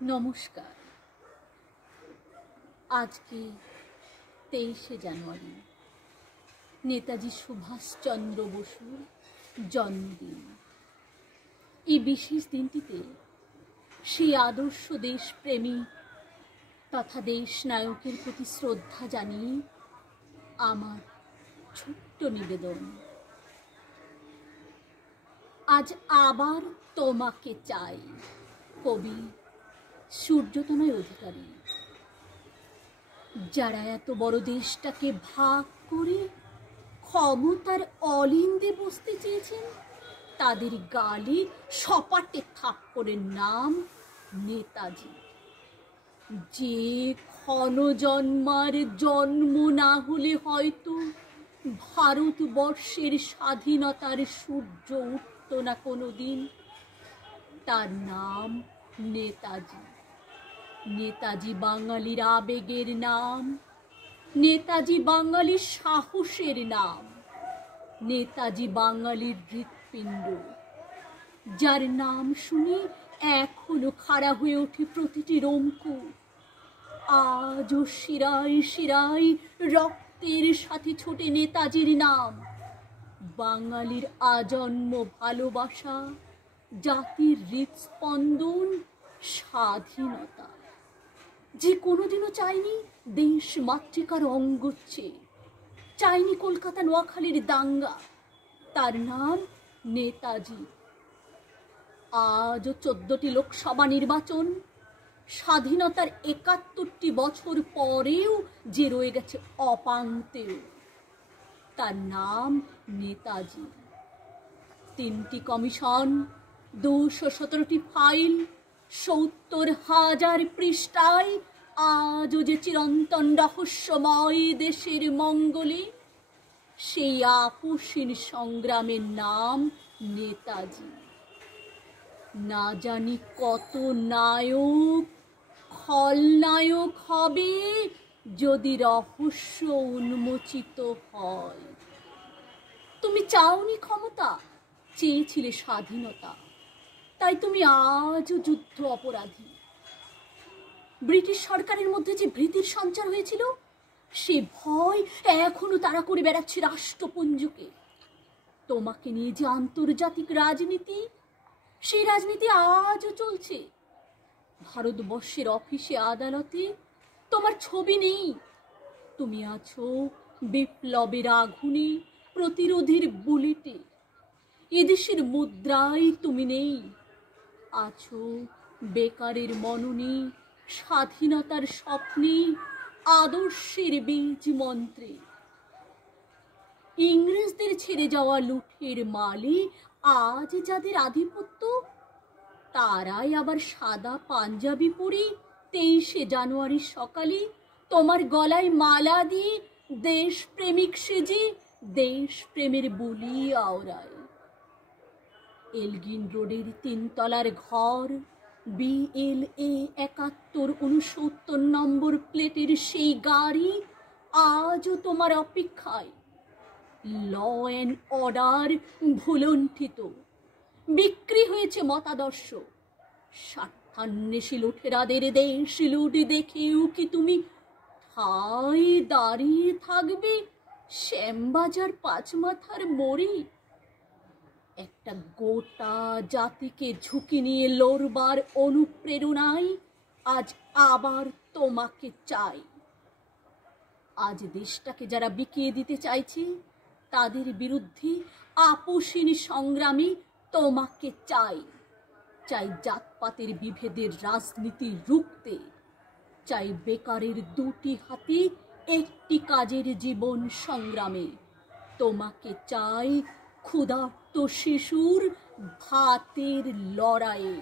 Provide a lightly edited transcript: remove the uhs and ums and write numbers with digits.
নমস্কার। আজকে 23শে জানুয়ারি, নেতাজি সুভাষচন্দ্র বসুর জন্মদিন। এই বিশেষ দিনটিতে সেই আদর্শ দেশপ্রেমী তথা দেশ নায়কের প্রতি শ্রদ্ধা জানিয়ে আমার ছোট্ট নিবেদন। আজ আবার তোমাকে চাই, কবি সূর্যতনয় অধিকারী। যারা এত বড় দেশটাকে ভাগ করে ক্ষমতার অলিন্দে বসতে চেয়েছেন, তাদের গালে সপাটে থাপ্পড়ের নাম নেতাজি। যে ক্ষণজন্মার জন্ম না হলে হয়তো ভারতবর্ষের স্বাধীনতার সূর্য উঠত না কোনোদিন, তার নাম নেতাজি। নেতাজি বাঙালির আবেগের নাম, নেতাজি বাঙালির সাহসের নাম, নেতাজি বাঙালির হৃৎপিণ্ড, যার নাম শুনে এখনো খাড়া হয়ে ওঠে প্রতিটি রোমকূ। আজও শিরায় শিরায় রক্তের সাথে ছোটে নেতাজির নাম। বাঙালির আজন্ম ভালোবাসা, জাতির হৃৎস্পন্দন, স্বাধীনতা। যে কোনোদিনও চায়নি দেশ মাতৃকার অঙ্গচ্ছে, চায়নি কলকাতা নোয়াখালীর দাঙ্গা, তার নাম নেতাজি। আজও 14টি লোকসভা নির্বাচন, স্বাধীনতার 71টি বছর পরেও যে রয়ে গেছে অপাঙ্ক্তেয়, তার নাম নেতাজি। 3টি কমিশন, 217টি ফাইল, 70,000 পৃষ্ঠায় আজও যে চিরন্তন রহস্যময় দেশের মঙ্গলে, সেই আপসীন সংগ্রামের নাম নেতাজি। না জানি কত নায়ক খলনায়ক হবে যদি রহস্য উন্মোচিত হয়। তুমি চাওনি ক্ষমতা, চেয়েছিলে স্বাধীনতা, তাই তুমি আজও যুদ্ধ অপরাধী। ব্রিটিশ সরকারের মধ্যে যে ভীতির সঞ্চার হয়েছিল, সে ভয় এখনো তাড়া করে বেড়াচ্ছে রাষ্ট্রপুঞ্জকে। তোমাকে নিয়ে যে আন্তর্জাতিক রাজনীতি, সেই রাজনীতি আজও চলছে। ভারতবর্ষের অফিসে আদালতে তোমার ছবি নেই, তুমি আছো বিপ্লবের আগুনে, প্রতিরোধের বুলেটে। এদেশের মুদ্রায় তুমি নেই, আছো বেকারের মননে, স্বাধীনতার স্বপ্নে, আদর্শের বীজ মন্ত্রে। ইংরেজদের ছেড়ে যাওয়া লুঠের মালে আজ যাদের আধিপত্য, তারাই আবার সাদা পাঞ্জাবি পরে 23শে জানুয়ারির সকালে তোমার গলায় মালা দিয়ে দেশপ্রেমিক সেজে দেশপ্রেমের বুলি আওড়ায়। এলগিন রোডের 3 তলার ঘর, BLA 7169 নম্বর প্লেটের সেই গাড়ি আজও তোমার অপেক্ষায়। ল অ্যান্ড অর্ডার ভুলণ্ঠিত, বিক্রি হয়েছে মতাদর্শ। স্বার্থান্বেষী লুঠেরাদের দেশ লুট দেখেও কি তুমি ঠাই দাঁড়িয়ে থাকবে শ্যামবাজার 5 মাথার মোড়ে? একটা গোটা জাতিকে ঝুঁকি নিয়ে লড়বার অনুপ্রেরণায় আজ আবার তোমাকে চাই। আজ দেশটাকে যারা বিকিয়ে দিতে চাইছে, তাদের বিরুদ্ধে আপসীন সংগ্রামে তোমাকে চাই। চাই জাতপাতের বিভেদের রাজনীতি রুখতে, চাই বেকারের 2টি হাতে 1টি কাজের জীবন সংগ্রামে। তোমাকে চাই ক্ষুধার্ত শিশুর ভাতের লড়াইয়ে।